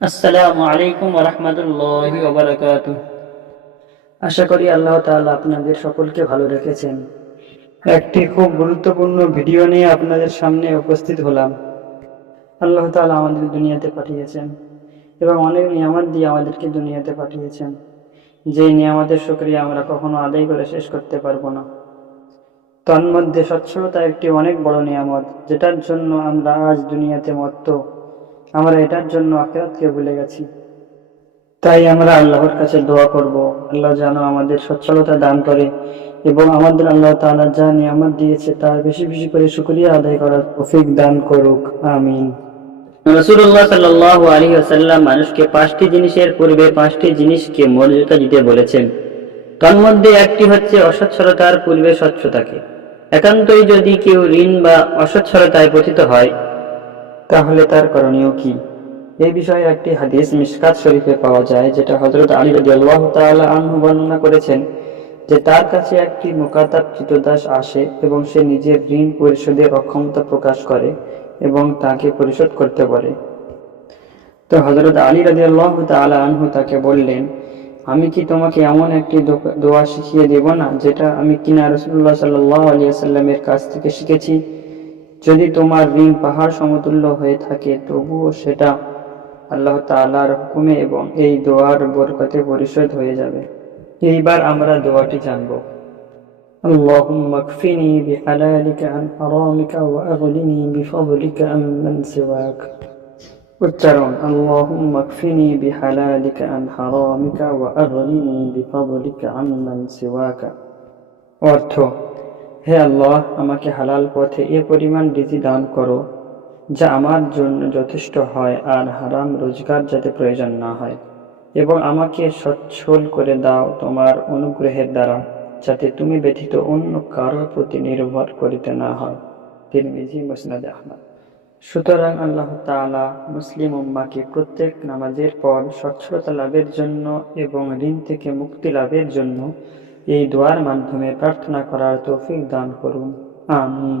আসসালামু আলাইকুম রহমতুল্লাহ ওবরাকাত আশা করি আল্লাহ তাআলা আপনাদের সকলকে ভালো রেখেছেন। একটি খুব গুরুত্বপূর্ণ ভিডিও নিয়ে আপনাদের সামনে উপস্থিত হলাম। আল্লাহ তাআলা আমাদের দুনিয়াতে পাঠিয়েছেন এবং অনেক নিয়ামত দিয়ে আমাদেরকে দুনিয়াতে পাঠিয়েছেন। যেই নিয়ামতের শুকরিয়া আমরা কখনো আদায় করে শেষ করতে পারব না। তন্মধ্যে স্বচ্ছতা একটি অনেক বড় নিয়ামত, যেটার জন্য আমরা আজ দুনিয়াতে মত্ত। আমরা এটার জন্য আখেরাতকে ভুলে গেছি। তাই আমরা আল্লাহর কাছে দোয়া করব। আল্লাহ যেন আমাদের সচ্ছলতা দান করে এবং আমাদের আল্লাহ তাআলা যা নিয়ামত দিয়েছে তার বেশি বেশি করে শুকরিয়া আদায় করার তৌফিক দান করুক। আমিন। রসুল্লাহ সাল্লাহ আলী আসাল্লাম মানুষকে পাঁচটি জিনিসের পূর্বে পাঁচটি জিনিসকে মর্যাদা দিতে বলেছেন। তন্মধ্যে একটি হচ্ছে অসচ্ছলতার পূর্বে স্বচ্ছতাকে। একান্তই যদি কেউ ঋণ বা অসচ্ছলতায় পতিত হয় তাহলে তার করণীয় কি? এই বিষয়ে একটি হাদিস মিশকাত শরীফে পাওয়া যায়, যেটা হজরত আলী রাদিয়াল্লাহু তাআলা আনহু বর্ণনা করেছেন যে তার কাছে একটি মুকাতাব চিতদাস আসে এবং সে নিজের ঋণ পরিশোধের অক্ষমতা প্রকাশ করে এবং তাকে পরিশোধ করতে বলে। তো হজরত আলী রাদিয়াল্লাহু তাআলা আনহু তাকে বললেন, আমি কি তোমাকে এমন একটি দোয়া শিখিয়ে দেব না, যেটা আমি কিনা রসুল্লাহ সাল্লাহ আলিয়া সাল্লামের কাছ থেকে শিখেছি? যদি তোমার ঋণ পাহাড় সমতুল্য হয়ে থাকে তবুও সেটা আল্লাহ তাআলার হুকুমে এবং এই দোয়ার বরকতে পরিশোধ হয়ে যাবে এইবার আমরা দোয়াটি জানব اللهم اكفني بحلالك عن حرامك وأغنني بفضلك عمن سواك উচ্চারণ اللهم اكفني بحلالك عن حرامك وأغنني بفضلك عمن سواك অর্থ হে আল্লাহ, আমাকে হালাল পথে এ পরিমাণ রিজি দান করো, যা আমার জন্য যথেষ্ট হয় আর হারাম রোজগার যাতে প্রয়োজন না হয়। এবং আমাকে সচ্ছল করে দাও তোমার অনুগ্রহের দ্বারা, যাতে তুমি ব্যতীত অন্য কারোর প্রতি নির্ভর করিতে না হয়। তিরমিজি, মুসনাদ আহমদ। সুতরাং আল্লাহ তাআলা মুসলিম উম্মাকে প্রত্যেক নামাজের পর স্বচ্ছলতা লাভের জন্য এবং ঋণ থেকে মুক্তি লাভের জন্য এই দোয়ার মাধ্যমে প্রার্থনা করার তৌফিক দান করুন। আমিন।